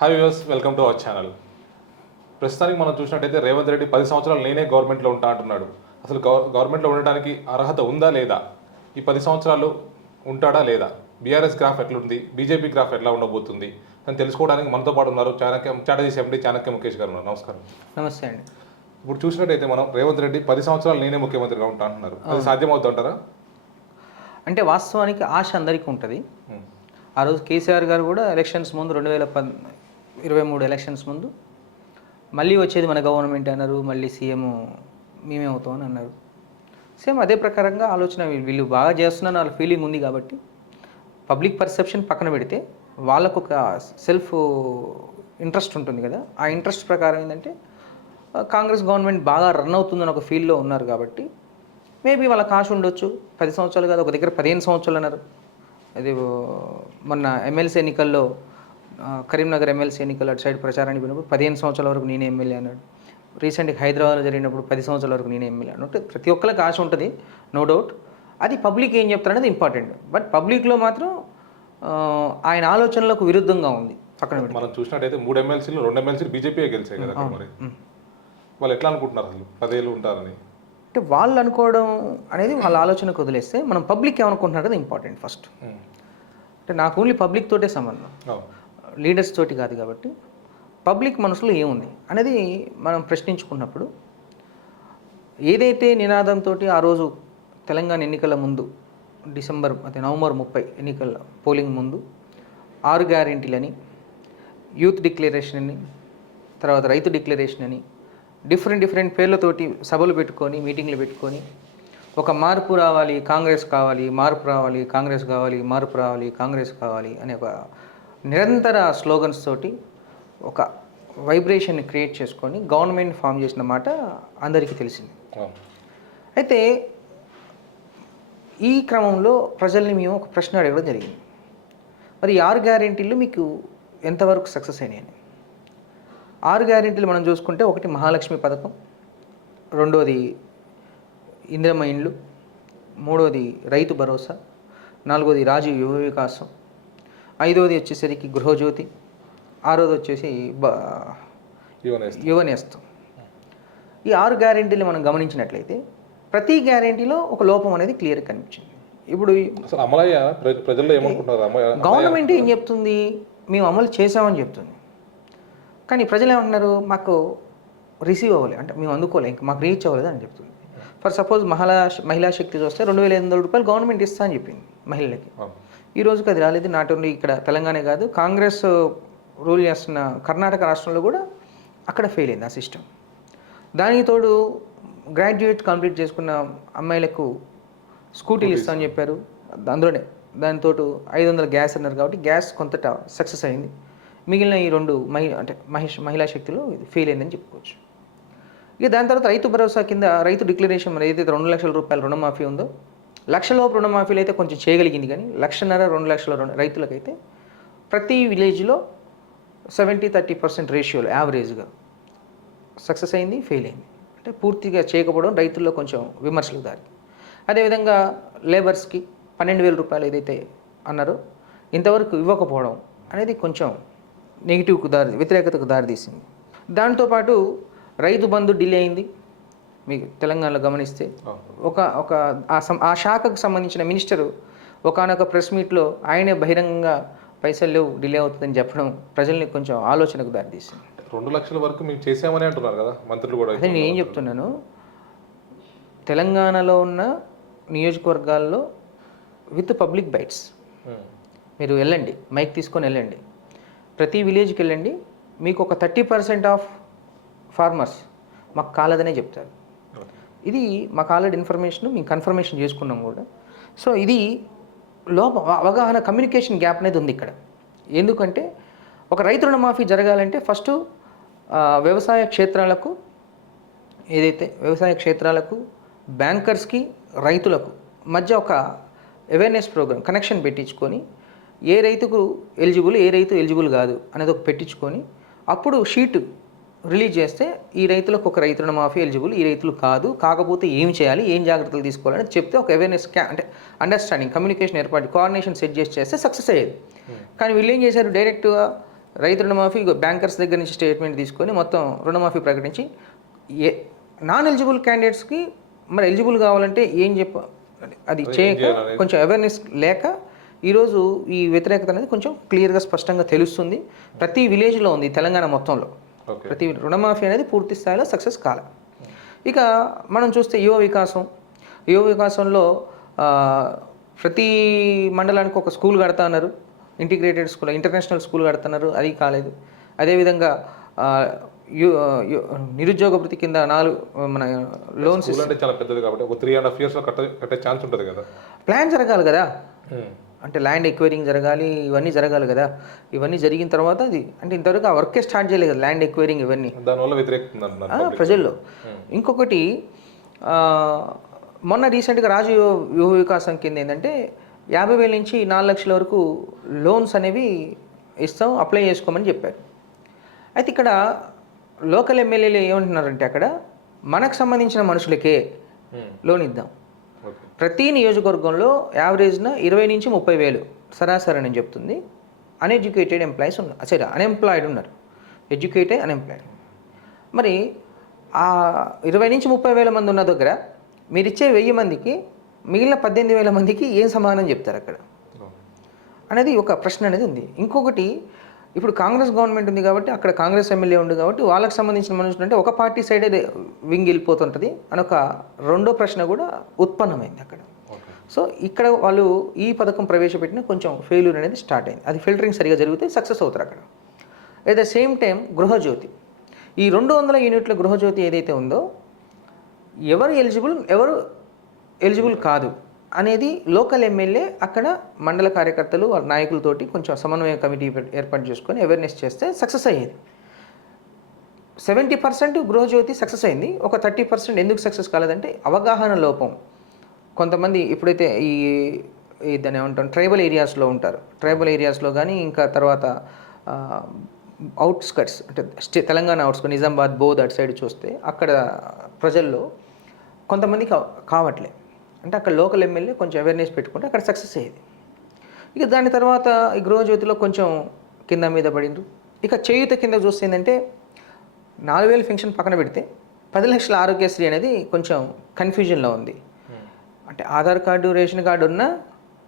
Hi viewers welcome to our channel ప్రస్తుతానికి మనం చూసినట్టయితే రేవంత్ రెడ్డి పది సంవత్సరాలు నేనే గవర్నమెంట్లో ఉంటా అంటున్నాడు. అసలు గవ- గవర్నమెంట్లో ఉండడానికి అర్హత ఉందా లేదా? ఈ పది సంవత్సరాలు ఉంటాడా లేదా? బీఆర్ఎస్ గ్రాఫ్ ఎట్లుంది? బీజేపీ గ్రాఫ్ ఎట్లా ఉండబోతుంది? అని తెలుసుకోవడానికి మనతో పాటు ఉన్నారు చాణక్య చాటజీ ఎండి చాణక్య ముఖేష్ గారు ఉన్నారు. నమస్కారం. నమస్తే అండి. ఇప్పుడు చూసినట్టయితే మనం రేవంత్ రెడ్డి పది సంవత్సరాలు నేనే ముఖ్యమంత్రిగా ఉంటా అంటున్నారు. అది సాధ్యమవుతుంటారా అంటే వాస్తవానికి ఆశ అందరికీ ఉంటుంది. ఆ రోజు కేసీఆర్ గారు కూడా ఎలక్షన్స్ ముందు రెండు వేల పద్ ఇరవై మూడు ఎలక్షన్స్ ముందు. మళ్ళీ వచ్చేది మన గవర్నమెంట్ అన్నారు మళ్ళీ సీఎం మేమే అవుతాం అని అన్నారు. సేమ్ అదే ప్రకారంగా ఆలోచన వీళ్ళు. బాగా చేస్తున్నారు వాళ్ళ ఫీలింగ్ ఉంది కాబట్టి పబ్లిక్ పర్సెప్షన్ పక్కన పెడితే వాళ్ళకు ఒక సెల్ఫ్ ఇంట్రెస్ట్ ఉంటుంది కదా. ఆ ఇంట్రెస్ట్ ప్రకారం ఏంటంటే కాంగ్రెస్ గవర్నమెంట్ బాగా రన్ అవుతుందని ఒక ఫీల్డ్లో ఉన్నారు కాబట్టి మేబీ వాళ్ళ కాశ ఉండొచ్చు. పది సంవత్సరాలు కాదు ఒక దగ్గర పదిహేను సంవత్సరాలు అన్నారు. అది మొన్న ఎమ్మెల్సీ ఎన్నికల్లో కరీంనగర్ ఎమ్మెల్సీ ఎన్నికల్లో అటు సైడ్ ప్రచారానికి పోయినప్పుడు పదిహేను సంవత్సరాల వరకు నేనే ఎమ్మెల్యే అన్నాడు. రీసెంట్గా హైదరాబాద్లో జరిగినప్పుడు పది సంవత్సరాల వరకు నేనే ఎమ్మెల్యే అన్నట్టు ప్రతి ఒక్కరికి ఆశ ఉంటుంది నో డౌట్ అది పబ్లిక్ ఏం చెప్తారనేది ఇంపార్టెంట్ బట్ పబ్లిక్లో మాత్రం ఆయన ఆలోచనలకు విరుద్ధంగా ఉంది. పక్కన మనం చూసినట్టయితే మూడు ఎమ్మెల్సీలు రెండు ఎమ్మెల్సీలు బీజేపీ గెలిచాయి కదా మరి. వాళ్ళు ఎట్లా అనుకుంటున్నారు అసలు? పదేళ్ళు ఉంటారని. అంటే వాళ్ళు అనుకోవడం అనేది వాళ్ళ ఆలోచనకు వదిలేస్తే మనం పబ్లిక్ ఏమనుకుంటున్నారు అది ఇంపార్టెంట్ ఫస్ట్. అంటే నాకు ఓన్లీ పబ్లిక్ తోటే సంబంధం. లీడర్స్ తోటి కాదు కాబట్టి పబ్లిక్ మనసులో ఏముంది అనేది మనం ప్రశ్నించుకున్నప్పుడు ఏదైతే నినాదంతో ఆ రోజు తెలంగాణ ఎన్నికల ముందు డిసెంబర్ అదే నవంబర్ ముప్పై ఎన్నికల పోలింగ్ ముందు ఆరు గ్యారెంటీలని యూత్ డిక్లరేషన్ అని తర్వాత రైతు డిక్లరేషన్ అని డిఫరెంట్ డిఫరెంట్ పేర్లతోటి సభలు పెట్టుకొని మీటింగ్లు పెట్టుకొని ఒక మార్పు రావాలి కాంగ్రెస్ కావాలి మార్పు రావాలి కాంగ్రెస్ కావాలి మార్పు రావాలి కాంగ్రెస్ కావాలి అనే ఒక నిరంతర స్లోగన్స్ తోటి ఒక వైబ్రేషన్ని క్రియేట్ చేసుకొని గవర్నమెంట్ ఫామ్ చేసిన మాట అందరికీ తెలిసింది. అయితే ఈ క్రమంలో ప్రజల్ని మేము ఒక ప్రశ్న అడగడం జరిగింది. మరి ఆరు గ్యారెంటీలు మీకు ఎంతవరకు సక్సెస్ అయినాయని ఆరు గ్యారెంటీలు మనం చూసుకుంటే ఒకటి మహాలక్ష్మి పథకం రెండోది ఇందిరమ్మ ఇండ్లు మూడోది రైతు భరోసా నాలుగోది రాజు యువ వికాసం ఐదోది వచ్చేసరికి గృహజ్యోతి ఆరోది వచ్చేసి బ ఈవెన్ వేస్తే. యువ నేస్తం ఈ ఆరు గ్యారెంటీలు మనం గమనించినట్లయితే ప్రతి గ్యారెంటీలో ఒక లోపం అనేది క్లియర్ కనిపించింది. ఇప్పుడు ప్రజల్లో ఏమనుకుంటున్నారు? గవర్నమెంట్ ఏం చెప్తుంది? మేము అమలు చేసామని చెప్తుంది. కానీ ప్రజలు ఏమంటున్నారు? మాకు రిసీవ్ అవ్వాలి. అంటే మేము అందుకోలే. ఇంకా మాకు రీచ్ అవ్వలేదు అని చెప్తుంది. ఫర్ సపోజ్ మహిళా మహిళా శక్తి చూస్తే రెండు వేల వందల రూపాయలు గవర్నమెంట్ ఇస్తా అని చెప్పింది మహిళలకి. ఈ రోజుకి అది రాలేదు నాట్ ఓన్లీ ఇక్కడ తెలంగాణ కాదు కాంగ్రెస్ రూల్ చేస్తున్న కర్ణాటక రాష్ట్రంలో కూడా అక్కడ ఫెయిల్ అయింది ఆ సిస్టమ్ దానికి తోడు గ్రాడ్యుయేట్ కంప్లీట్ చేసుకున్న అమ్మాయిలకు స్కూటీలు ఇస్తామని చెప్పారు. అందులోనే దానితో ఐదు వందల గ్యాస్ అన్నారు కాబట్టి గ్యాస్ కొంత సక్సెస్ అయింది. మిగిలిన ఈ రెండు మహి అంటే మహిష్ మహిళా శక్తిలో ఇది ఫెయిల్ అయిందని చెప్పుకోవచ్చు. ఇక దాని తర్వాత రైతు భరోసా కింద రైతు డిక్లరేషన్ ఏదైతే రెండు లక్షల రూపాయల రుణమాఫీ ఉందో లక్షలోపు రుణమాఫీలు అయితే కొంచెం చేయగలిగింది కానీ లక్షన్నర రెండు లక్షల రుణ రైతులకైతే ప్రతి విలేజ్లో సెవెంటీ థర్టీ పర్సెంట్ రేషియోలో యావరేజ్గా సక్సెస్ అయింది ఫెయిల్ అయింది. అంటే పూర్తిగా చేయకపోవడం రైతుల్లో కొంచెం విమర్శలకు దారి. అదేవిధంగా లేబర్స్కి పన్నెండు వేల రూపాయలు ఏదైతే అన్నారో ఇంతవరకు ఇవ్వకపోవడం అనేది కొంచెం నెగిటివ్కు దారి వ్యతిరేకతకు దారితీసింది. దాంతోపాటు రైతు బంధు డిలే అయింది. మీకు తెలంగాణలో గమనిస్తే. ఒక ఒక ఆ శాఖకు సంబంధించిన మినిస్టరు ఒకనొక ప్రెస్ మీట్లో ఆయనే బహిరంగంగా పైసలు లేవు డిలే అవుతుందని చెప్పడం ప్రజల్ని కొంచెం ఆలోచనకు దారితీసింది. రెండు లక్షల వరకు మేము చేసామని అంటున్నారు కదా మంత్రులు కూడా అదే నేను ఏం చెప్తున్నాను? తెలంగాణలో ఉన్న నియోజకవర్గాల్లో విత్ పబ్లిక్ బైట్స్. మీరు వెళ్ళండి మైక్ తీసుకొని వెళ్ళండి. ప్రతి విలేజ్కి వెళ్ళండి మీకు ఒక థర్టీ పర్సెంట్ ఆఫ్ ఫార్మర్స్ మాకు కాలదనే చెప్తారు. ఇది మాకు ఆల్రెడీ ఇన్ఫర్మేషన్ మేము కన్ఫర్మేషన్ చేసుకున్నాం కూడా. సో ఇది లోప అవగాహన కమ్యూనికేషన్ గ్యాప్ అనేది ఉంది ఇక్కడ. ఎందుకంటే ఒక రైతు రుణమాఫీ జరగాలంటే ఫస్ట్ వ్యవసాయ క్షేత్రాలకు ఏదైతే వ్యవసాయ క్షేత్రాలకు బ్యాంకర్స్కి రైతులకు మధ్య ఒక అవేర్నెస్ ప్రోగ్రామ్ కనెక్షన్ పెట్టించుకొని ఏ రైతుకు ఎలిజిబుల్ ఏ రైతు ఎలిజిబుల్ కాదు అనేది ఒక పెట్టించుకొని అప్పుడు షీట్ రిలీజ్ చేస్తే ఈ రైతులకు ఒక రైతు రుణమాఫీ ఎలిజిబుల్ ఈ రైతులు కాదు కాకపోతే ఏం చేయాలి ఏం జాగ్రత్తలు తీసుకోవాలని చెప్తే ఒక అవేర్నెస్ అంటే అండర్స్టాండింగ్ కమ్యూనికేషన్ ఏర్పాటు కోఆర్డినేషన్ సెట్ చేసి చేస్తే సక్సెస్ అయ్యేది. కానీ వీళ్ళు ఏం చేశారు? డైరెక్ట్గా రైతు రుణమాఫీ బ్యాంకర్స్ దగ్గర నుంచి స్టేట్మెంట్ తీసుకొని మొత్తం రుణమాఫీ ప్రకటించి ఏ నాన్ ఎలిజిబుల్ క్యాండిడేట్స్కి మరి ఎలిజిబుల్ కావాలంటే ఏం చెప్ప అది చేయక కొంచెం అవేర్నెస్ లేక ఈరోజు ఈ వ్యతిరేకత అనేది కొంచెం క్లియర్గా స్పష్టంగా తెలుస్తుంది. ప్రతి విలేజ్లో ఉంది తెలంగాణ మొత్తంలో. ప్రతి రుణమాఫీ అనేది పూర్తి స్థాయిలో సక్సెస్ కాలే. ఇక మనం చూస్తే యువ వికాసం. యువ వికాసంలో ప్రతి మండలానికి ఒక స్కూల్ కడతా అన్నారు. ఇంటిగ్రేటెడ్ స్కూల్ ఇంటర్నేషనల్ స్కూల్ కడుతున్నారు. అది కాలేదు. అదేవిధంగా నిరుద్యోగ వృత్తి కింద నాలుగు మన లోన్స్ అంటే చాలా పెద్దది కాబట్టి ఒక త్రీ అండ్ హాఫ్ ఇయర్స్లో కట్ట కట్టే ఛాన్స్ ఉంటుంది కదా. ప్లాన్ జరగాలి కదా. అంటే ల్యాండ్ ఎక్వైరింగ్ జరగాలి ఇవన్నీ జరగాలి కదా. ఇవన్నీ జరిగిన తర్వాత అది అంటే ఇంతవరకు ఆ వర్కే స్టార్ట్ చేయలేదు కదా ల్యాండ్ ఎక్వైరింగ్ ఇవన్నీ. దానివల్ల ఆ, ప్రజల్లో. ఇంకొకటి మొన్న రీసెంట్గా రాజు యువ వికాసం కింద ఏంటంటే యాభై వేల నుంచి నాలుగు లక్షల వరకు లోన్స్ అనేవి ఇస్తాం అప్లై చేసుకోమని చెప్పారు. అయితే ఇక్కడ లోకల్ ఎమ్మెల్యేలు ఏమంటున్నారంటే అక్కడ మనకు సంబంధించిన మనుషులకే. లోన్ ఇద్దాం. ప్రతి నియోజకవర్గంలో యావరేజ్న ఇరవై నుంచి ముప్పై వేలు సరాసరి అని చెప్తుంది. అన్ఎడ్యుకేటెడ్ ఎంప్లాయీస్ ఉన్నారు. సరే అన్ఎంప్లాయిడ్ ఉన్నారు. ఎడ్యుకేటెడ్ అన్ఎంప్లాయిడ్ మరి ఆ ఇరవై నుంచి ముప్పై వేల మంది ఉన్న దగ్గర మీరు ఇచ్చే వెయ్యి మందికి మిగిలిన పద్దెనిమిది వేల మందికి ఏం సమాధానం చెప్తారు అక్కడ? అనేది ఒక ప్రశ్న అనేది ఉంది. ఇంకొకటి ఇప్పుడు కాంగ్రెస్ గవర్నమెంట్ ఉంది కాబట్టి అక్కడ కాంగ్రెస్ ఎమ్మెల్యే ఉంది కాబట్టి వాళ్ళకి సంబంధించిన మనుషులు అంటే ఒక పార్టీ సైడే వింగ్ వెళ్ళిపోతుంటుంది అని ఒక రెండో ప్రశ్న కూడా ఉత్పన్నమైంది అక్కడ. సో ఇక్కడ వాళ్ళు ఈ పథకం ప్రవేశపెట్టిన కొంచెం ఫెయిల్యూర్ అనేది స్టార్ట్ అయింది. అది ఫిల్టరింగ్ సరిగా జరిగితే సక్సెస్ అవుతారు అక్కడ. At the same time Gruhajyothi. ఈ రెండు వందల యూనిట్ల గృహజ్యోతి ఏదైతే ఉందో ఎవరు ఎలిజిబుల్ ఎవరు ఎలిజిబుల్ కాదు. అనేది లోకల్ ఎమ్మెల్యే అక్కడ మండల కార్యకర్తలు నాయకులతోటి కొంచెం సమన్వయ కమిటీ ఏర్పాటు చేసుకొని అవేర్నెస్ చేస్తే సక్సెస్ అయ్యేది. సెవెంటీ పర్సెంట్ గృహజ్యోతి సక్సెస్ అయింది. ఒక థర్టీ పర్సెంట్ ఎందుకు సక్సెస్ కాలేదంటే అవగాహన లోపం. కొంతమంది ఇప్పుడైతే ఈ ఈ దాన్ని ఏమంటాం ట్రైబల్ ఏరియాస్లో ఉంటారు. ట్రైబల్ ఏరియాస్లో కానీ ఇంకా తర్వాత అవుట్స్కట్స్ అంటే స్టే తెలంగాణ అవుట్స్కట్ నిజామాబాద్ బోధ్ అటు సైడ్ చూస్తే అక్కడ ప్రజల్లో కొంతమందికి కావట్లే. అంటే అక్కడ లోకల్ ఎమ్మెల్యే కొంచెం అవేర్నెస్ పెట్టుకుంటే అక్కడ సక్సెస్ అయ్యేది. ఇక దాని తర్వాత ఈ గృహజ్యోతిలో కొంచెం కింద మీద పడిండ్రు. ఇక చేయూత కింద చూస్తే ఏంటంటే నాలుగు వేలు ఫెన్షన్ పక్కన పెడితే పది లక్షల ఆరోగ్యశ్రీ అనేది కొంచెం కన్ఫ్యూజన్లో ఉంది. అంటే ఆధార్ కార్డు రేషన్ కార్డు ఉన్నా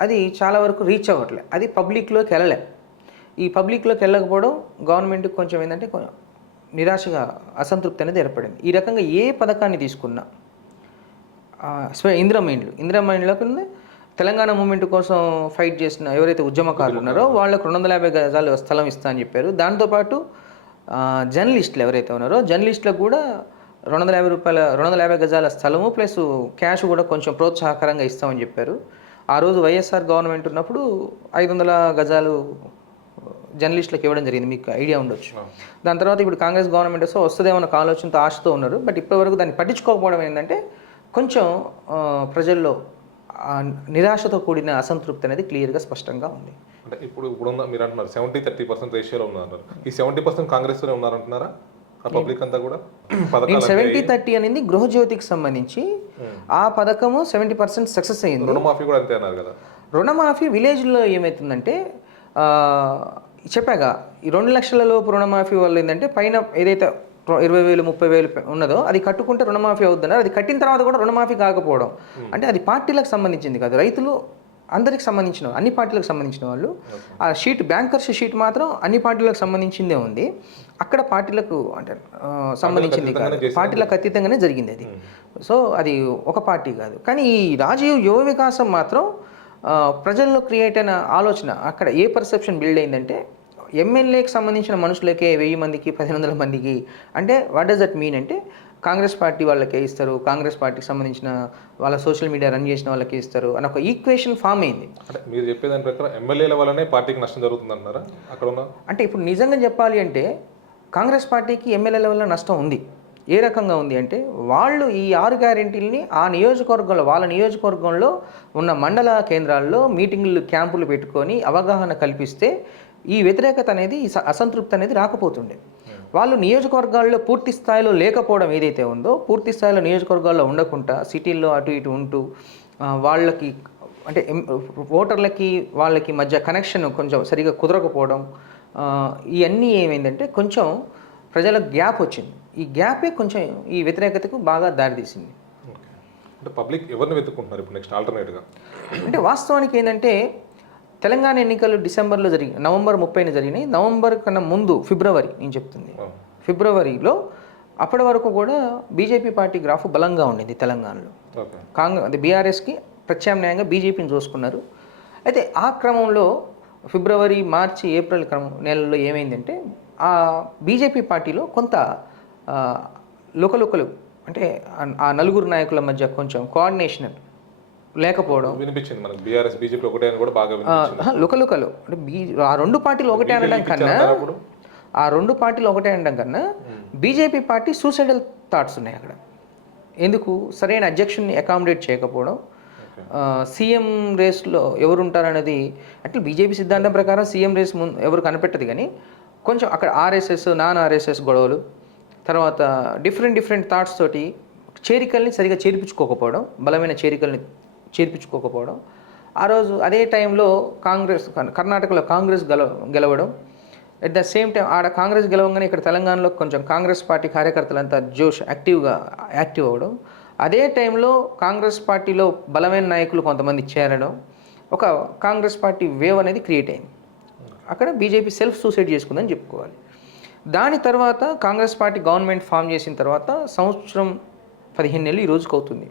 అది చాలా వరకు రీచ్ అవ్వట్లే. అది పబ్లిక్లోకి వెళ్ళలే. ఈ పబ్లిక్లోకి వెళ్ళకపోవడం గవర్నమెంట్కి కొంచెం ఏంటంటే నిరాశగా అసంతృప్తి అనేది ఏర్పడింది. ఈ రకంగా ఏ పథకాన్ని తీసుకున్నా ఇందిరా మైండ్లు. ఇందిరా మైండ్లో కింద తెలంగాణ మూమెంట్ కోసం ఫైట్ చేసిన ఎవరైతే ఉద్యమకారులు ఉన్నారో వాళ్ళకు రెండు వందల యాభై గజాలు స్థలం ఇస్తా అని చెప్పారు. దాంతోపాటు జర్నలిస్టులు ఎవరైతే ఉన్నారో జర్నలిస్టులకు కూడా రెండు వందల యాభై రూపాయల రెండు వందల యాభై గజాల స్థలము ప్లస్ క్యాష్ కూడా కొంచెం ప్రోత్సాహకరంగా ఇస్తామని చెప్పారు. ఆ రోజు వైఎస్ఆర్ గవర్నమెంట్ ఉన్నప్పుడు ఐదు వందల గజాలు జర్నలిస్టులకు ఇవ్వడం జరిగింది. మీకు ఐడియా ఉండొచ్చు. దాని తర్వాత ఇప్పుడు కాంగ్రెస్ గవర్నమెంట్ వస్తే వస్తుందేమో అన్న ఆలోచనతో ఆశతో ఉన్నారు. బట్ ఇప్పటివరకు దాన్ని పట్టించుకోకపోవడం ఏంటంటే కొంచెం ప్రజల్లో నిరాశతో కూడిన అసంతృప్తి అనేది క్లియర్గా స్పష్టంగా ఉంది. అంటే ఇప్పుడు ఇప్పుడున్న మీరు అంటున్నారు సెవెంటీ థర్టీ పర్సెంట్ రేషియోలో ఉన్నారు ఈ సెవెంటీ పర్సెంట్ కాంగ్రెస్లోనే ఉన్నారంటున్నారా? పబ్లిక్ అంతా కూడా? నేను సెవెంటీ థర్టీ అనేది గృహజ్యోతికి సంబంధించి ఆ పథకము సెవెంటీ పర్సెంట్ సక్సెస్ అయింది. రుణమాఫీ కూడా అంతే అన్నారు కదా? రుణమాఫీ విలేజ్లో ఏమవుతుందంటే చెప్పాగా ఈ రెండు లక్షల లోపు రుణమాఫీ వల్ల ఏంటంటే పైన ఏదైతే ఇరవై వేలు ముప్పై వేలు ఉన్నదో అది కట్టుకుంటే రుణమాఫీ అవుతున్నారు అది కట్టిన తర్వాత కూడా రుణమాఫీ కాకపోవడం. అంటే అది పార్టీలకు సంబంధించింది కాదు. రైతులు అందరికి సంబంధించిన అన్ని పార్టీలకు సంబంధించిన వాళ్ళు. ఆ షీట్ బ్యాంకర్స్ షీట్ మాత్రం అన్ని పార్టీలకు సంబంధించిందే ఉంది. అక్కడ పార్టీలకు అంటే సంబంధించింది కాదు. పార్టీలకు అతీతంగానే జరిగింది అది. సో అది ఒక పార్టీ కాదు. కానీ ఈ రాజీవ్ యువ వికాసం మాత్రం ప్రజల్లో క్రియేట్ అయిన ఆలోచన అక్కడ ఏ పర్సెప్షన్ బిల్డ్ అయిందంటే ఎమ్మెల్యేకి సంబంధించిన మనుషులకే వెయ్యి మందికి పదిహేను వందల మందికి అంటే వాట్ డస్ దట్ మీన్ అంటే కాంగ్రెస్ పార్టీ వాళ్ళకే ఇస్తారు కాంగ్రెస్ పార్టీకి సంబంధించిన వాళ్ళ సోషల్ మీడియా రన్ చేసిన వాళ్ళకే ఇస్తారు అని ఒక ఈక్వేషన్ ఫామ్ అయింది. అంటే మీరు చెప్పేదాని ప్రకారం ఎమ్మెల్యేల వల్లనే పార్టీకి నష్టం జరుగుతుంది అంటున్నారా అక్కడ ఉన్న? అంటే ఇప్పుడు నిజంగా చెప్పాలి అంటే కాంగ్రెస్ పార్టీకి ఎమ్మెల్యేల వల్ల నష్టం ఉంది. ఏ రకంగా ఉంది అంటే వాళ్ళు ఈ ఆరు గ్యారెంటీలని ఆ నియోజకవర్గంలో వాళ్ళ నియోజకవర్గంలో ఉన్న మండల కేంద్రాల్లో మీటింగ్లు క్యాంపులు పెట్టుకొని అవగాహన కల్పిస్తే ఈ వ్యతిరేకత అనేది ఈ అసంతృప్తి అనేది రాకపోతుండే. వాళ్ళు నియోజకవర్గాల్లో పూర్తి స్థాయిలో లేకపోవడం ఏదైతే ఉందో పూర్తి స్థాయిలో నియోజకవర్గాల్లో ఉండకుండా సిటీల్లో అటు ఇటు ఉంటూ వాళ్ళకి అంటే ఓటర్లకి వాళ్ళకి మధ్య కనెక్షన్ కొంచెం సరిగా కుదరకపోవడం ఇవన్నీ ఏమైందంటే కొంచెం ప్రజల గ్యాప్ వచ్చింది. ఈ గ్యాపే కొంచెం ఈ వ్యతిరేకతకు బాగా దారితీసింది. అంటే పబ్లిక్ ఎవరిని వెతుక్కుంటున్నారు ఇప్పుడు నెక్స్ట్ ఆల్టర్నేట్గా? అంటే వాస్తవానికి ఏంటంటే తెలంగాణ ఎన్నికలు డిసెంబర్లో జరిగి నవంబర్ ముప్పైన జరిగినాయి. నవంబర్ కన్నా ముందు ఫిబ్రవరి నేను చెప్తుంది. ఫిబ్రవరిలో అప్పటి వరకు కూడా బీజేపీ పార్టీ గ్రాఫ్ బలంగా ఉండింది తెలంగాణలో. కాంగ్రెస్ అది బీఆర్ఎస్కి ప్రత్యామ్నాయంగా బీజేపీని చూసుకున్నారు. అయితే ఆ క్రమంలో ఫిబ్రవరి మార్చి ఏప్రిల్ క్రమం నెలలో ఏమైందంటే ఆ బీజేపీ పార్టీలో కొంత లుకలుకలు అంటే ఆ- ఆ నలుగురు నాయకుల మధ్య కొంచెం కోఆర్డినేషన్ లేకపోవడం. వినిపించింది మనకు. బీఆర్ఎస్ బీజేపీ ఒకటే అని కూడా బాగా లుకలుకలు అంటే బీ ఆ రెండు పార్టీలు ఒకటే అనడం కన్నా? ఆ రెండు పార్టీలు ఒకటే అనడం కన్నా బీజేపీ పార్టీ సూసైడల్ థాట్స్ ఉన్నాయి అక్కడ. ఎందుకు? సరైన అధ్యక్షుడిని అకామిడేట్ చేయకపోవడం. సీఎం రేస్లో ఎవరు ఉంటారనేది అంటే బీజేపీ సిద్ధాంతం ప్రకారం సీఎం రేస్ ముందు ఎవరు కనిపెట్టదు కానీ కొంచెం అక్కడ ఆర్ఎస్ఎస్ నాన్ ఆర్ఎస్ఎస్ గొడవలు తర్వాత డిఫరెంట్ డిఫరెంట్ థాట్స్ తోటి చేరికల్ని సరిగా చేర్పించుకోకపోవడం బలమైన చేరికల్ని చేర్పించుకోకపోవడం. ఆ రోజు అదే టైంలో కాంగ్రెస్ కర్ణాటకలో కాంగ్రెస్ గెల గెలవడం. అట్ ద సేమ్ టైం ఆడ కాంగ్రెస్ గెలవగానే ఇక్కడ తెలంగాణలో కొంచెం కాంగ్రెస్ పార్టీ కార్యకర్తలంతా జోష్ యాక్టివ్గా యాక్టివ్ అవ్వడం. అదే టైంలో కాంగ్రెస్ పార్టీలో బలమైన నాయకులు కొంతమంది చేరడం. ఒక కాంగ్రెస్ పార్టీ వేవ్ అనేది క్రియేట్ అయింది. అక్కడ బీజేపీ సెల్ఫ్ సూసైడ్ చేసుకుందని చెప్పుకోవాలి. దాని తర్వాత కాంగ్రెస్ పార్టీ గవర్నమెంట్ ఫామ్ చేసిన తర్వాత సంవత్సరం పదిహేను నెలలు ఈ రోజుకి అవుతుంది.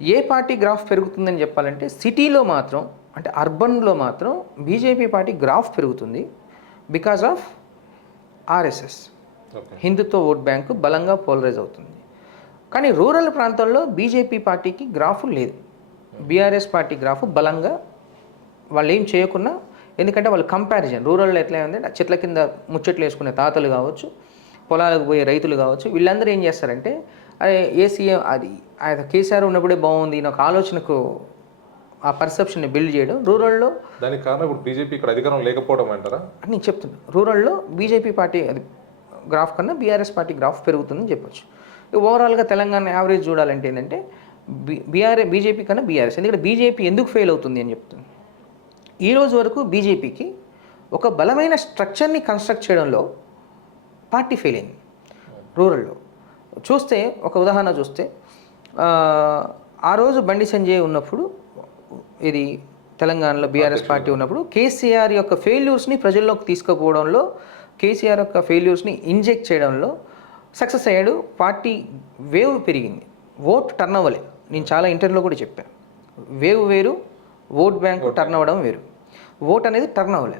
ఏ పార్టీ గ్రాఫ్ పెరుగుతుందని చెప్పాలంటే సిటీలో మాత్రం అంటే అర్బన్లో మాత్రం బీజేపీ పార్టీ గ్రాఫ్ పెరుగుతుంది because of RSS. Hindutva vote bank బలంగా పోలరైజ్ అవుతుంది. కానీ రూరల్ ప్రాంతాల్లో బీజేపీ పార్టీకి గ్రాఫ్ లేదు. బీఆర్ఎస్ పార్టీ గ్రాఫ్ బలంగా వాళ్ళు ఏం చేయకున్నా ఎందుకంటే వాళ్ళు కంపారిజన్ రూరల్లో ఎట్లా ఉంది చెట్ల కింద ముచ్చట్లు వేసుకునే తాతలు కావచ్చు పొలాలకు పోయే రైతులు కావచ్చు వీళ్ళందరూ ఏం చేస్తారంటే అరే ఏ సీఎం అది ఆయన కేసీఆర్ ఉన్నప్పుడే బాగుంది నాకు ఆలోచనకు ఆ పర్సెప్షన్ని బిల్డ్ చేయడం. రూరల్లో దానికి కారణం ఇప్పుడు బీజేపీ ఇక్కడ అధికారం లేకపోవడం అంటారా? అని నేను చెప్తున్నా. రూరల్లో బీజేపీ పార్టీ అది గ్రాఫ్ కన్నా బీఆర్ఎస్ పార్టీ గ్రాఫ్ పెరుగుతుందని చెప్పొచ్చు. ఓవరాల్గా తెలంగాణ యావరేజ్ చూడాలంటే ఏంటంటే బీ బీఆర్ఏ బీజేపీ కన్నా బీఆర్ఎస్. ఎందుకంటే బీజేపీ ఎందుకు ఫెయిల్ అవుతుంది అని చెప్తుంది ఈ రోజు వరకు బీజేపీకి ఒక బలమైన స్ట్రక్చర్ని కన్స్ట్రక్ట్ చేయడంలో పార్టీ ఫెయిల్ అయింది. రూరల్లో. చూస్తే ఒక ఉదాహరణ చూస్తే ఆ, రోజు బండి సంజయ్ ఉన్నప్పుడు ఇది తెలంగాణలో బీఆర్ఎస్ పార్టీ ఉన్నప్పుడు కేసీఆర్ యొక్క ఫెయిల్యూర్స్ని ప్రజల్లోకి తీసుకుపోవడంలో కేసీఆర్ యొక్క ఫెయిల్యూర్స్ని ఇంజెక్ట్ చేయడంలో సక్సెస్ అయ్యాడు. పార్టీ వేవ్ పెరిగింది. ఓట్ టర్న్ అవ్వలే. నేను చాలా ఇంటర్వ్యూలో కూడా చెప్పాను వేవ్ వేరు ఓట్ బ్యాంక్ టర్న్ అవ్వడం వేరు. ఓట్ అనేది టర్న్ అవ్వలే.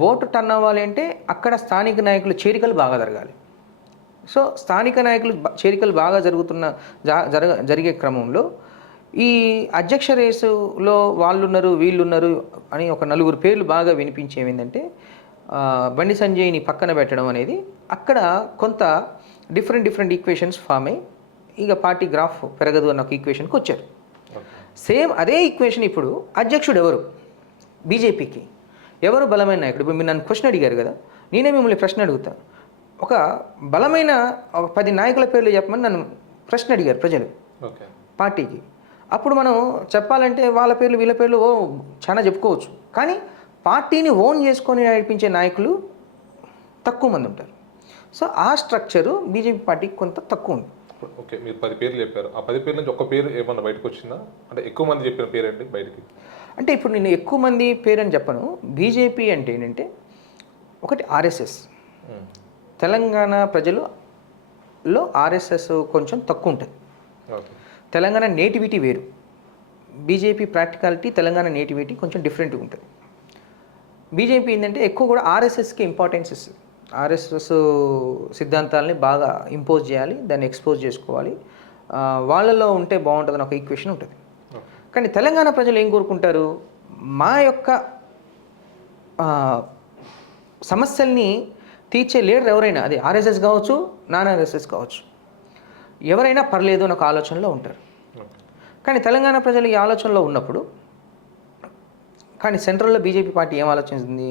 ఓటు టర్న్ అవ్వాలి అంటే అక్కడ స్థానిక నాయకుల చేరికలు బాగా జరగాలి. సో స్థానిక నాయకులు చేరికలు బాగా జరుగుతున్న జా- జరగ జరిగే క్రమంలో ఈ అధ్యక్ష రేసులో వాళ్ళు ఉన్నారు వీళ్ళు ఉన్నారు అని ఒక నలుగురు పేర్లు బాగా వినిపించేవి ఏంటంటే బండి సంజయ్ని పక్కన పెట్టడం అనేది అక్కడ కొంత డిఫరెంట్ డిఫరెంట్ ఈక్వేషన్స్ ఫామ్ అయ్యి ఇక పార్టీ గ్రాఫ్ పెరగదు అన్న ఒక ఈక్వేషన్కి వచ్చారు. సేమ్ అదే ఈక్వేషన్ ఇప్పుడు అధ్యక్షుడు ఎవరు? బీజేపీకి. ఎవరు బలమైన నాయకుడు? ఇప్పుడు మీరు నన్ను క్వశ్చన్ అడిగారు కదా నేనే మిమ్మల్ని ప్రశ్న అడుగుతా. ఒక బలమైన ఒక పది నాయకుల పేర్లు చెప్పమని నన్ను ప్రశ్న అడిగారు ప్రజలు. ఓకే. పార్టీకి. అప్పుడు మనం చెప్పాలంటే వాళ్ళ పేర్లు వీళ్ళ పేర్లు ఓ చాలా చెప్పుకోవచ్చు. కానీ పార్టీని ఓన్ చేసుకొని నడిపించే నాయకులు తక్కువ మంది ఉంటారు. సో ఆ స్ట్రక్చరు బీజేపీ పార్టీకి కొంత తక్కువ ఉంది. ఓకే మీరు పది పేర్లు చెప్పారు. ఆ పది పేర్ల నుంచి ఒక్క పేరు ఏమన్నా బయటకు వచ్చిందా? అంటే ఎక్కువ మంది చెప్పిన పేరు ఏంటి బయటికి? అంటే ఇప్పుడు నేను ఎక్కువ మంది పేరని చెప్పను. బీజేపీ అంటే ఏంటంటే ఒకటి ఆర్ఎస్ఎస్. తెలంగాణ ప్రజలులో ఆర్ఎస్ఎస్ కొంచెం తక్కువ ఉంటుంది. తెలంగాణ నేటివిటీ వేరు. బీజేపీ ప్రాక్టికాలిటీ తెలంగాణ నేటివిటీ కొంచెం డిఫరెంట్గా ఉంటుంది. బీజేపీ ఏంటంటే ఎక్కువ కూడా ఆర్ఎస్ఎస్కి ఇంపార్టెన్స్ ఇస్తుంది. ఆర్ఎస్ఎస్ సిద్ధాంతాలని బాగా ఇంపోజ్ చేయాలి దాన్ని ఎక్స్పోజ్ చేసుకోవాలి. వాళ్ళలో ఉంటే బాగుంటుందని ఒక ఈక్వేషన్ ఉంటుంది. కానీ తెలంగాణ ప్రజలు ఏం కోరుకుంటారు? మా యొక్క సమస్యల్ని తీర్చే లీడర్ ఎవరైనా అది ఆర్ఎస్ఎస్ కావచ్చు నాన్ ఆర్ఎస్ఎస్ కావచ్చు ఎవరైనా పర్లేదు అని ఒక ఆలోచనలో ఉంటారు. కానీ తెలంగాణ ప్రజలు ఈ ఆలోచనలో ఉన్నప్పుడు కానీ సెంట్రల్లో బీజేపీ పార్టీ ఏం ఆలోచిస్తుంది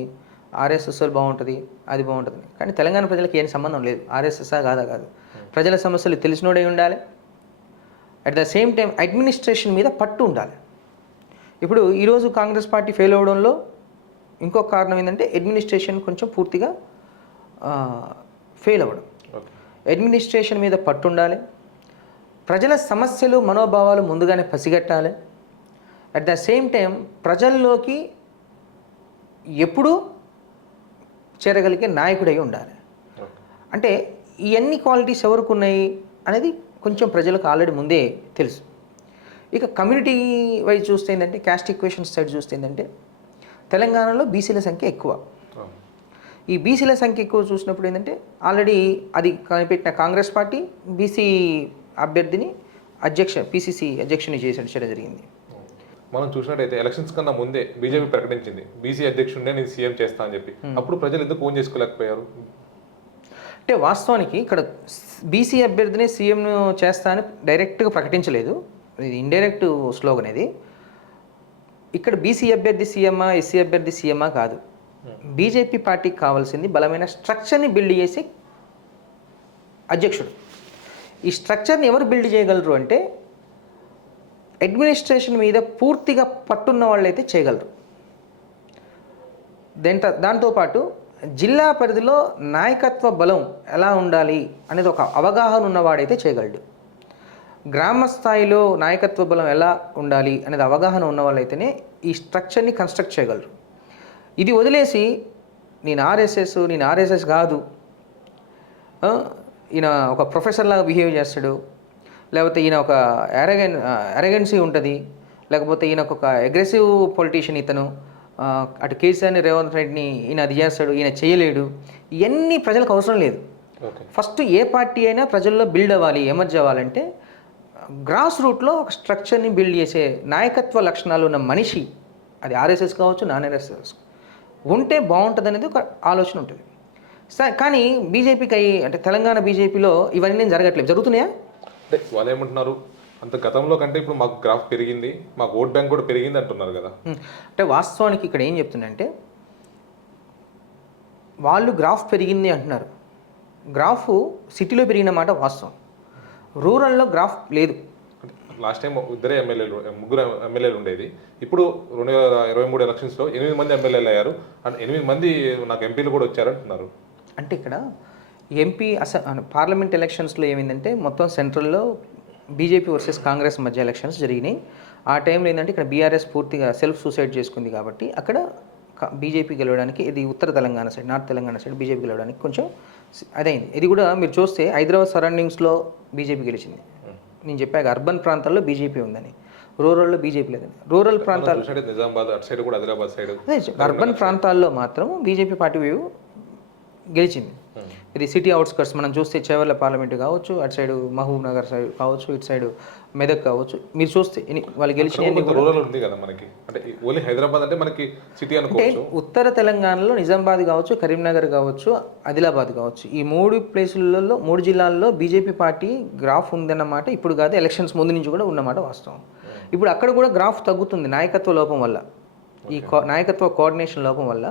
ఆర్ఎస్ఎస్ బాగుంటుంది అది బాగుంటుంది కానీ తెలంగాణ ప్రజలకు ఏం సంబంధం లేదు. ఆర్ఎస్ఎస్ కాదా కాదు. ప్రజల సమస్యలు తెలిసినోడే ఉండాలి. At the same time administration మీద పట్టు ఉండాలి. ఇప్పుడు ఈరోజు కాంగ్రెస్ పార్టీ ఫెయిల్ అవ్వడంలో ఇంకొక కారణం ఏంటంటే అడ్మినిస్ట్రేషన్ కొంచెం పూర్తిగా ఫెయిల్ అవ్వడం. అడ్మినిస్ట్రేషన్ మీద పట్టుండాలి. ప్రజల సమస్యలు మనోభావాలు ముందుగానే పసిగట్టాలి. అట్ ద సేమ్ టైం ప్రజల్లోకి ఎప్పుడూ చేరగలిగే నాయకుడై ఉండాలి. అంటే ఇవన్నీ క్వాలిటీస్ ఎవరికి ఉన్నాయి అనేది కొంచెం ప్రజలకు ఆల్రెడీ ముందే తెలుసు. ఇక కమ్యూనిటీ వైజ్ చూస్తే ఏంటంటే క్యాస్ట్ ఈక్వేషన్స్ సైడ్ చూస్తే ఏంటంటే తెలంగాణలో బీసీల సంఖ్య ఎక్కువ. ఈ బీసీల సంఖ్య ఎక్కువ చూసినప్పుడు ఏంటంటే ఆల్రెడీ అది కనిపెట్టిన కాంగ్రెస్ పార్టీ బీసీ అభ్యర్థిని అధ్యక్ష పిసిసి అధ్యక్షుని చేసేట చేయడం జరిగింది. మనం చూసినట్టయితే ఎలక్షన్స్ కన్నా ముందే బీజేపీ ప్రకటించింది. బీసీ అధ్యక్షుడినే నేను సీఎం చేస్తా అని చెప్పి. అప్పుడు ప్రజలు ఎందుకు ఓన్ చేసుకోలేకపోయారు? అంటే వాస్తవానికి ఇక్కడ బీసీ అభ్యర్థిని సీఎంను చేస్తా అని డైరెక్ట్గా ప్రకటించలేదు. ఇది ఇండైరెక్ట్ స్లోగన్ ఇది. ఇక్కడ బీసీ అభ్యర్థి సీఎమ్మా ఎస్సీ అభ్యర్థి సీఎమ్మా కాదు. బీజేపీ పార్టీకి కావాల్సింది బలమైన స్ట్రక్చర్ని బిల్డ్ చేసి అధ్యక్షుడు. ఈ స్ట్రక్చర్ని ఎవరు బిల్డ్ చేయగలరు అంటే అడ్మినిస్ట్రేషన్ మీద పూర్తిగా పట్టున్న వాళ్ళైతే చేయగలరు. దేంట దాంతోపాటు జిల్లా పరిధిలో నాయకత్వ బలం ఎలా ఉండాలి అనేది ఒక అవగాహన ఉన్నవాడైతే చేయగలడు. గ్రామ స్థాయిలో నాయకత్వ బలం ఎలా ఉండాలి అనేది అవగాహన ఉన్న వాళ్ళైతేనే ఈ స్ట్రక్చర్ని కన్స్ట్రక్ట్ చేయగలరు. ఇది వదిలేసి నేను ఆర్ఎస్ఎస్ నేను ఆర్ఎస్ఎస్ కాదు. ఈయన ఒక ప్రొఫెసర్ లాగా బిహేవ్ చేస్తాడు. లేకపోతే ఈయన ఒక అరగెన్ అరగెన్సీ ఉంటుంది. లేకపోతే ఈయన ఒక అగ్రెసివ్ పొలిటీషియన్ ఇతను. అటు కేసీఆర్ని రేవంత్ రెడ్డిని ఈయన అది చేస్తాడు ఈయన చేయలేడు. ఇవన్నీ ప్రజలకు అవసరం లేదు. ఫస్ట్ ఏ పార్టీ అయినా ప్రజల్లో బిల్డ్ అవ్వాలి ఎమర్జ్ అవ్వాలంటే గ్రాస్ రూట్లో ఒక స్ట్రక్చర్ని బిల్డ్ చేసే నాయకత్వ లక్షణాలు ఉన్న మనిషి అది ఆర్ఎస్ఎస్ కావచ్చు నాన్ ఆర్ఎస్ఎస్ ఉంటే బాగుంటుంది అనేది ఒక ఆలోచన ఉంటుంది. సరే కానీ బీజేపీకి అయ్యి అంటే తెలంగాణ బీజేపీలో ఇవన్నీ జరగట్లేదు. జరుగుతున్నాయా? అంటే వాళ్ళు ఏమంటున్నారు అంత గతంలో కంటే ఇప్పుడు మాకు గ్రాఫ్ పెరిగింది మాకు ఓట్ బ్యాంక్ కూడా పెరిగింది అంటున్నారు కదా. అంటే వాస్తవానికి ఇక్కడ ఏం చెప్తుందంటే వాళ్ళు గ్రాఫ్ పెరిగింది అంటున్నారు. గ్రాఫ్ సిటీలో పెరిగిన మాట వాస్తవం. రూరల్లో గ్రాఫ్ లేదు. లాస్ట్ టైం ఇద్దరే ఎమ్మెల్యేలు ముగ్గురు ఎమ్మెల్యేలు ఉండేది. ఇప్పుడు రెండు వేల ఇరవై మూడు ఎలక్షన్స్లో ఎనిమిది మంది ఎమ్మెల్యేలు అయ్యారు. అండ్ ఎనిమిది మంది నాకు ఎంపీలు కూడా వచ్చారంటున్నారు. అంటే ఇక్కడ ఎంపీ అస పార్లమెంట్ ఎలక్షన్స్లో ఏమైందంటే మొత్తం సెంట్రల్లో బీజేపీ వర్సెస్ కాంగ్రెస్ మధ్య ఎలక్షన్స్ జరిగినాయి. ఆ టైంలో ఏంటంటే ఇక్కడ బీఆర్ఎస్ పూర్తిగా సెల్ఫ్ సూసైడ్ చేసుకుంది కాబట్టి అక్కడ బీజేపీ గెలవడానికి ఇది ఉత్తర Telangana side north Telangana side BJP గెలవడానికి కొంచెం అదైంది. ఇది కూడా మీరు చూస్తే హైదరాబాద్ సరౌండింగ్స్లో బీజేపీ గెలిచింది. నేను చెప్పాక అర్బన్ ప్రాంతాల్లో బీజేపీ ఉందని. రూరల్లో బీజేపీ లేదని. రూరల్ ప్రాంతాలు నిజామాబాద్ అటు సైడ్ కూడా ఆదిలాబాద్ సైడ్ అర్బన్ ప్రాంతాల్లో మాత్రం బీజేపీ పార్టీ గెలిచింది. ఇది సిటీ అవుట్స్కట్స్ మనం చూస్తే చేవర్ల పార్లమెంట్ కావచ్చు అటు సైడ్ మహబూబ్ నగర్ సైడ్ కావచ్చు ఇటు సైడ్ మెదక్ కావచ్చు. మీరు చూస్తే వాళ్ళు గెలిచిన రూరల్ ఉంది కదా మనకి. అంటే ఓన్లీ హైదరాబాద్ అంటే మనకి సిటీ అనుకోవచ్చు. ఉత్తర తెలంగాణలో నిజామాబాద్ కావచ్చు కరీంనగర్ కావచ్చు ఆదిలాబాద్ కావచ్చు. ఈ మూడు ప్లేసులలో మూడు జిల్లాల్లో బీజేపీ పార్టీ గ్రాఫ్ ఉందన్నమాట ఇప్పుడు కాదు ఎలక్షన్స్ ముందు నుంచి కూడా ఉన్నమాట వాస్తవం. ఇప్పుడు అక్కడ కూడా గ్రాఫ్ తగ్గుతుంది నాయకత్వ లోపం వల్ల. ఈ నాయకత్వ కోఆర్డినేషన్ లోపం వల్ల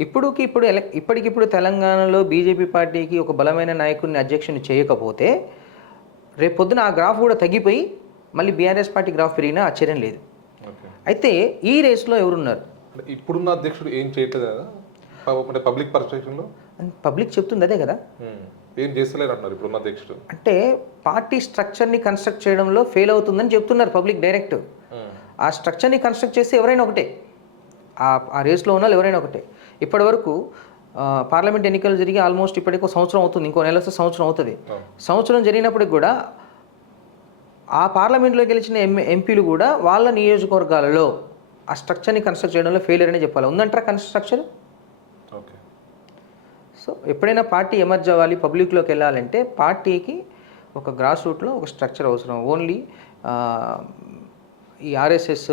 ఇప్పుడుకి ఇప్పుడు ఎల ఇప్పటికిప్పుడు తెలంగాణలో బీజేపీ పార్టీకి ఒక బలమైన నాయకుడిని అధ్యక్షుని చేయకపోతే రేపు పొద్దున ఆ గ్రాఫ్ కూడా తగ్గిపోయి మళ్ళీ బీఆర్ఎస్ పార్టీ గ్రాఫ్ పెరిగినా ఆశ్చర్యం లేదు. అయితే ఈ రేస్లో ఎవరున్నారు? ఇప్పుడున్న అధ్యక్షుడు ఏం చేయట్లేదు కదా? అంటే పబ్లిక్ పర్సెప్షన్లో? పబ్లిక్ చెప్తుంది అదే కదా. ఏం చేస్తలేరు అంటున్నారు ఇప్పుడున్న అధ్యక్షుడు? అంటే పార్టీ స్ట్రక్చర్ని కన్స్ట్రక్ట్ చేయడంలో ఫెయిల్ అవుతుందని చెప్తున్నారు పబ్లిక్ డైరెక్ట్. ఆ స్ట్రక్చర్ని కన్స్ట్రక్ట్ చేస్తే ఎవరైనా ఒకటే. ఆ ఆ రేస్లో ఉన్న వాళ్ళు ఎవరైనా ఒకటే. ఇప్పటివరకు పార్లమెంట్ ఎన్నికలు జరిగి ఆల్మోస్ట్ ఇప్పటికి ఒక సంవత్సరం అవుతుంది ఇంకో నెల వస్తే సంవత్సరం అవుతుంది. సంవత్సరం జరిగినప్పటికి కూడా ఆ పార్లమెంట్లో గెలిచిన ఎం ఎంపీలు కూడా వాళ్ళ నియోజకవర్గాలలో ఆ స్ట్రక్చర్ని కన్స్ట్రక్ట్ చేయడంలో ఫెయిలియర్ అని చెప్పాలి. ఉందంటారా కన్స్ట్రక్చర్ ఓకే. సో ఎప్పుడైనా పార్టీ ఎమర్జ్ అవ్వాలి పబ్లిక్లోకి వెళ్ళాలంటే పార్టీకి ఒక గ్రాస్ రూట్లో ఒక స్ట్రక్చర్ అవసరం. ఓన్లీ ఈ ఆర్ఎస్ఎస్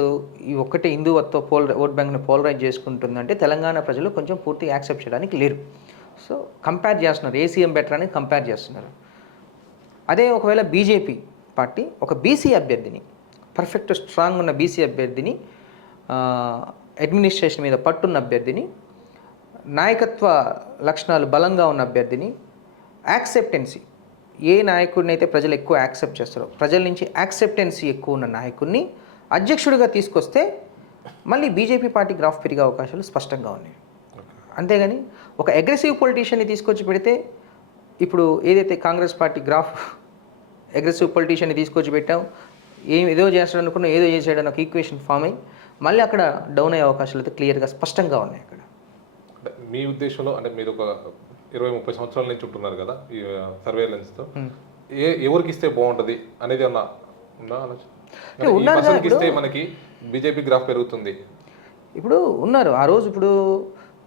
ఈ ఒక్కటే హిందువత్వ పోల్ ఓట్ బ్యాంక్ని పోలరైజ్ చేసుకుంటుందంటే తెలంగాణ ప్రజలు కొంచెం పూర్తి యాక్సెప్ట్ చేయడానికి లేరు. సో కంపేర్ చేస్తున్నారు. ఏసీఎం బెటర్ అని కంపేర్ చేస్తున్నారు. అదే ఒకవేళ బీజేపీ పార్టీ ఒక బీసీ అభ్యర్థిని పర్ఫెక్ట్ స్ట్రాంగ్ ఉన్న బీసీ అభ్యర్థిని అడ్మినిస్ట్రేషన్ మీద పట్టున్న అభ్యర్థిని నాయకత్వ లక్షణాలు బలంగా ఉన్న అభ్యర్థిని యాక్సెప్టెన్సీ. ఏ నాయకుడిని అయితే ప్రజలు ఎక్కువ యాక్సెప్ట్ చేస్తారో ప్రజల నుంచి యాక్సెప్టెన్సీ ఎక్కువ ఉన్న నాయకుడిని అధ్యక్షుడిగా తీసుకొస్తే మళ్ళీ బీజేపీ పార్టీ గ్రాఫ్ పెరిగే అవకాశాలు స్పష్టంగా ఉన్నాయి. అంతేగాని ఒక అగ్రెసివ్ పొలిటీషియన్ని తీసుకొచ్చి పెడితే ఇప్పుడు ఏదైతే కాంగ్రెస్ పార్టీ గ్రాఫ్ అగ్రెసివ్ పొలిటీషియన్ని తీసుకొచ్చి పెట్టాం ఏం ఏదో చేస్తాడు అనుకున్నా ఏదో చేసాడు ఒక ఈక్వేషన్ ఫామ్ అయ్యి మళ్ళీ అక్కడ డౌన్ అయ్యే అవకాశాలు అయితే క్లియర్గా స్పష్టంగా ఉన్నాయి అక్కడ. మీ ఉద్దేశంలో అంటే మీరు ఒక ఇరవై ముప్పై సంవత్సరాల నుంచి ఉంటున్నారు కదా ఈ సర్వేలెన్స్తో ఏ ఎవరికి ఇస్తే బాగుంటుంది అనేది అన్న ఉందా ఆలోచన? ఉన్నారు మనకి బీజేపీ గ్రాఫ్ పెరుగుతుంది. ఇప్పుడు ఉన్నారు. ఆ రోజు ఇప్పుడు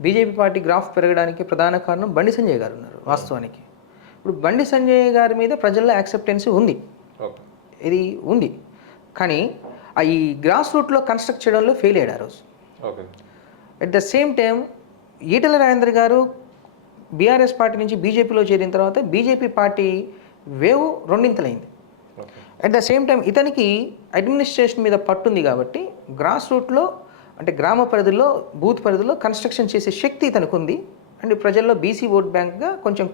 బీజేపీ పార్టీ గ్రాఫ్ పెరగడానికి ప్రధాన కారణం బండి సంజయ్ గారు ఉన్నారు వాస్తవానికి. ఇప్పుడు బండి సంజయ్ గారి మీద ప్రజల్లో యాక్సెప్టెన్సీ ఉంది. ఇది ఉంది. కానీ ఆ ఈ గ్రాస్ రూట్లో కన్స్ట్రక్ట్ చేయడంలో ఫెయిల్ అయ్యాడు ఆ రోజు. Okay. At the same time Etela Rajender garu BRS party నుంచి బీజేపీలో చేరిన తర్వాత బీజేపీ పార్టీ వేవ్ రెండింతలైంది. అట్ ద సేమ్ టైం ఇతనికి అడ్మినిస్ట్రేషన్ మీద పట్టుంది కాబట్టి గ్రాస్ రూట్లో అంటే గ్రామ పరిధిలో బూత్ పరిధిలో కన్స్ట్రక్షన్ చేసే శక్తి ఇతనికి ఉంది అండ్ ప్రజల్లో బీసీ ఓట్ బ్యాంక్గా కొంచెం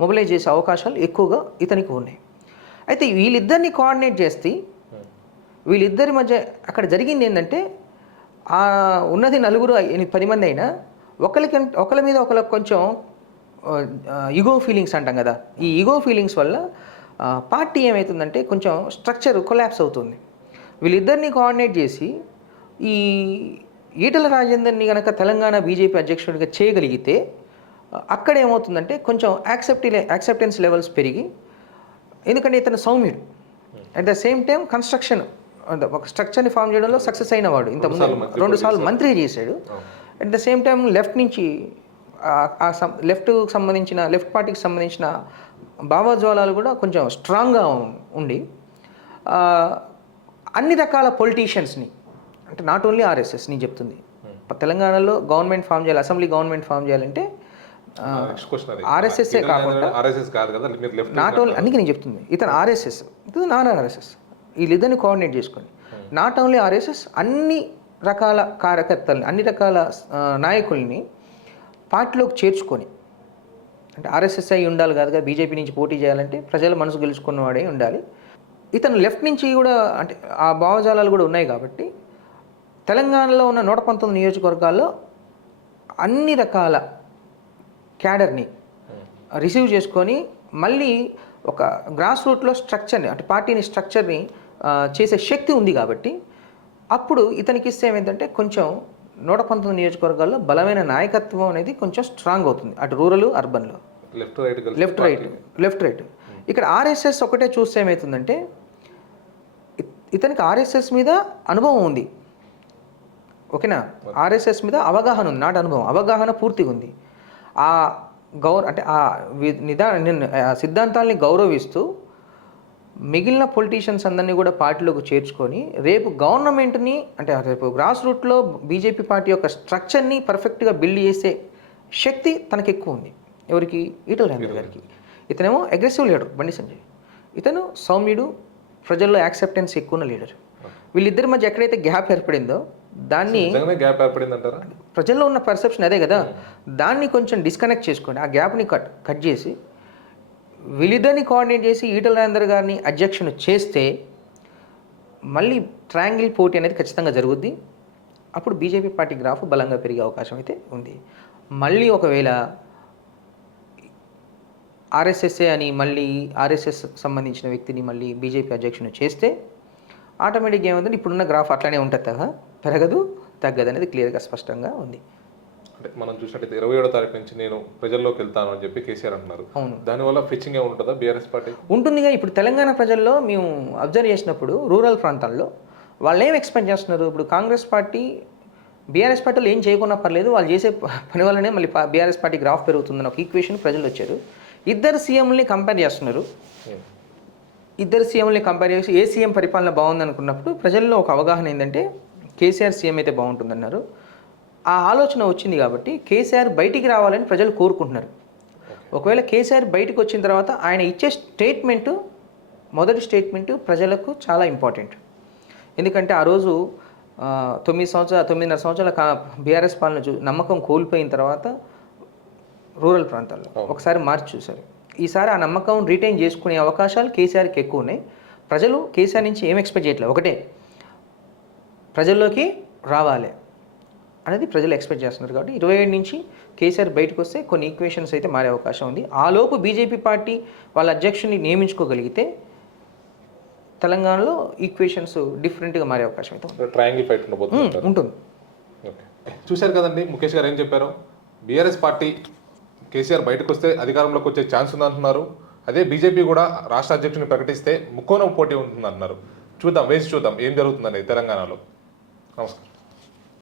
మొబిలైజ్ చేసే అవకాశాలు ఎక్కువగా ఇతనికి ఉన్నాయి. అయితే వీళ్ళిద్దరిని కోఆర్డినేట్ చేస్తే వీళ్ళిద్దరి మధ్య అక్కడ జరిగింది ఏంటంటే ఆ ఉన్నది నలుగురు పది మంది అయినా ఒకరికి ఒకరి మీద ఒకరికి కొంచెం ఈగో ఫీలింగ్స్ అంటాం కదా. ఈ ఇగో ఫీలింగ్స్ వల్ల పార్టీ ఏమవుతుందంటే కొంచెం స్ట్రక్చర్ కొలాప్స్ అవుతుంది. వీళ్ళిద్దరిని కోఆర్డినేట్ చేసి ఈ ఈటల రాజేందర్ని కనుక తెలంగాణ బీజేపీ అధ్యక్షుడిగా చేయగలిగితే అక్కడ ఏమవుతుందంటే కొంచెం యాక్సెప్టి యాక్సెప్టెన్స్ లెవెల్స్ పెరిగి ఎందుకంటే ఇతను సౌమ్యుడు. At the same time construction ఒక స్ట్రక్చర్ని ఫామ్ చేయడంలో సక్సెస్ అయిన వాడు. ఇంత ముందు రెండు సార్లు మంత్రి చేశాడు. At the same time left నుంచి లెఫ్ట్కి సంబంధించిన లెఫ్ట్ పార్టీకి సంబంధించిన భావజ్వాలాలు కూడా కొంచెం స్ట్రాంగ్గా ఉండి అన్ని రకాల పొలిటీషియన్స్ని అంటే నాట్ ఓన్లీ ఆర్ఎస్ఎస్ నేను చెప్తుంది. తెలంగాణలో గవర్నమెంట్ ఫామ్ చేయాలి అసెంబ్లీ గవర్నమెంట్ ఫామ్ చేయాలంటే నెక్స్ట్ క్వశ్చన్ అది. RSS ఏ కాకుండా- ఆర్ఎస్ఎస్ కాదు కదా మీరు లెఫ్ట్ నాట్ ఓన్లీ అందుకే నేను చెప్తుంది. ఇతను ఆర్ఎస్ఎస్ ఇతను నాన్ ఆర్ఎస్ఎస్. వీళ్ళిద్దరిని కోఆర్డినేట్ చేసుకొని నాట్ ఓన్లీ ఆర్ఎస్ఎస్ అన్ని రకాల కార్యకర్తల్ని అన్ని రకాల నాయకుల్ని పార్టీలోకి చేర్చుకొని అంటే ఆర్ఎస్ఎస్ అయి ఉండాలి కాదు కదా బీజేపీ నుంచి పోటీ చేయాలంటే ప్రజల మనసు గెలుచుకున్నవాడే ఉండాలి. ఇతను లెఫ్ట్ నుంచి కూడా అంటే ఆ భావజాలాలు కూడా ఉన్నాయి కాబట్టి తెలంగాణలో ఉన్న నూట పంతొమ్మిది నియోజకవర్గాల్లో అన్ని రకాల క్యాడర్ని రిసీవ్ చేసుకొని మళ్ళీ ఒక గ్రాస్ రూట్లో స్ట్రక్చర్ని అంటే పార్టీని స్ట్రక్చర్ని చేసే శక్తి ఉంది కాబట్టి అప్పుడు ఇతనికి ఇస్తే ఏమైందంటే కొంచెం నూట పంతొమ్మిది నియోజకవర్గాల్లో బలమైన నాయకత్వం అనేది కొంచెం స్ట్రాంగ్ అవుతుంది. అటు రూరల్ అర్బన్లో. Left right left right. Left right. ఇక్కడ ఆర్ఎస్ఎస్ ఒకటే చూస్తే ఏమవుతుందంటే ఇతనికి ఆర్ఎస్ఎస్ మీద అనుభవం ఉంది. ఓకేనా? ఆర్ఎస్ఎస్ మీద అవగాహన ఉంది. నాటి అనుభవం. అవగాహన పూర్తిగా ఉంది. ఆ గౌర అంటే ఆ నిదా సిద్ధాంతాల్ని గౌరవిస్తూ మిగిలిన పొలిటీషియన్స్ అందరినీ కూడా పార్టీలోకి చేర్చుకొని రేపు గవర్నమెంట్ని అంటే రేపు గ్రాస్ రూట్లో బీజేపీ పార్టీ యొక్క స్ట్రక్చర్ని పర్ఫెక్ట్గా బిల్డ్ చేసే శక్తి తనకు ఎక్కువ ఉంది. ఎవరికి? ఈటల రాజేందర్ గారికి. ఇతనేమో అగ్రెసివ్ లీడర్ బండి సంజయ్. ఇతను సౌమ్యుడు ప్రజల్లో యాక్సెప్టెన్స్ ఎక్కువ ఉన్న లీడర్ వీళ్ళిద్దరి మధ్య ఎక్కడైతే గ్యాప్ ఏర్పడిందో దాన్ని గ్యాప్ ఏర్పడింది అంటారా ప్రజల్లో ఉన్న పర్సెప్షన్ అదే కదా. దాన్ని కొంచెం డిస్కనెక్ట్ చేసుకొని ఆ గ్యాప్ని కట్ కట్ చేసి వీళ్ళిద్దరిని కోఆర్డినేట్ చేసి ఈటల రాజేందర్ గారిని అధ్యక్షుని చేస్తే మళ్ళీ ట్రాంగిల్ పోటీ అనేది ఖచ్చితంగా జరుగుద్ది. అప్పుడు బీజేపీ పార్టీ గ్రాఫ్ బలంగా పెరిగే అవకాశం అయితే ఉంది. మళ్ళీ ఒకవేళ ఆర్ఎస్ఎస్ఏ అని మళ్ళీ ఆర్ఎస్ఎస్ సంబంధించిన వ్యక్తిని మళ్ళీ బీజేపీ అధ్యక్షుని చేస్తే ఆటోమేటిక్గా ఏముందంటే ఇప్పుడున్న గ్రాఫ్ అట్లానే ఉంటుంది కదా పెరగదు తగ్గదు అనేది క్లియర్గా స్పష్టంగా ఉంది. మనం చూసినట్టయితే ఇరవై ఏడో తారీఖు నుంచి నేను ప్రజల్లోకి వెళ్తాను అని చెప్పి కేసీఆర్ అంటున్నారు. అవును. దానివల్ల ఫిచ్చింగ్ ఏమి ఉంటుందా? BRS party? ఉంటుందిగా ఇప్పుడు తెలంగాణ ప్రజల్లో మేము అబ్జర్వ్ చేసినప్పుడు రూరల్ ప్రాంతాల్లో వాళ్ళు ఏం ఎక్స్పెక్ట్ చేస్తున్నారు? ఇప్పుడు కాంగ్రెస్ పార్టీ బీఆర్ఎస్ పార్టీలో ఏం చేయకున్నా పర్లేదు వాళ్ళు చేసే పని వల్లనే మళ్ళీ బీఆర్ఎస్ పార్టీ గ్రాఫ్ పెరుగుతుందని ఒక ఈక్వేషన్ ప్రజలు వచ్చారు. ఇద్దరు సీఎంని కంపేర్ చేస్తున్నారు. ఇద్దరు సీఎంని కంపేర్ చేసి ఏ సీఎం పరిపాలన బాగుంది అనుకున్నప్పుడు ప్రజల్లో ఒక అవగాహన ఏంటంటే కేసీఆర్ సీఎం అయితే బాగుంటుందన్నారు. ఆ ఆలోచన వచ్చింది కాబట్టి కేసీఆర్ బయటికి రావాలని ప్రజలు కోరుకుంటున్నారు. ఒకవేళ కేసీఆర్ బయటకు వచ్చిన తర్వాత ఆయన ఇచ్చే స్టేట్మెంటు మొదటి స్టేట్మెంటు ప్రజలకు చాలా ఇంపార్టెంట్. ఎందుకంటే ఆ రోజు తొమ్మిది సంవత్సరాల తొమ్మిదిన్నర సంవత్సరాల కా బీఆర్ఎస్ పాలన చూ నమ్మకం కోల్పోయిన తర్వాత రూరల్ ప్రాంతాల్లో ఒకసారి మార్చి చూశారు. ఈసారి ఆ నమ్మకం రీటైన్ చేసుకునే అవకాశాలు కేసీఆర్కి ఎక్కువ ఉన్నాయి. ప్రజలు కేసీఆర్ నుంచి ఏం ఎక్స్పెక్ట్ చేయట్లేదు. ఒకటే ప్రజల్లోకి రావాలి. అనేది ప్రజలు ఎక్స్పెక్ట్ చేస్తున్నారు కాబట్టి ఇరవై ఏడు నుంచి కేసీఆర్ బయటకు వస్తే కొన్ని ఈక్వేషన్స్ అయితే మారే అవకాశం ఉంది. ఆ లోపు బీజేపీ పార్టీ వాళ్ళ అధ్యక్షుని నియమించుకోగలిగితే తెలంగాణలో ఈక్వేషన్స్ డిఫరెంట్గా మారే అవకాశం అయితే. Triangle fight. ఉంటుంది. ఓకే చూశారు కదండి ముఖేష్ గారు ఏం చెప్పారు? బీఆర్ఎస్ పార్టీ కేసీఆర్ బయటకు వస్తే అధికారంలోకి వచ్చే ఛాన్స్ ఉందంటున్నారు. అదే బీజేపీ కూడా రాష్ట్ర అధ్యక్షుని ప్రకటిస్తే ముక్కోనం పోటీ ఉంటుందంటున్నారు. చూద్దాం వేసి చూద్దాం ఏం జరుగుతుందని తెలంగాణలో. నమస్కారం.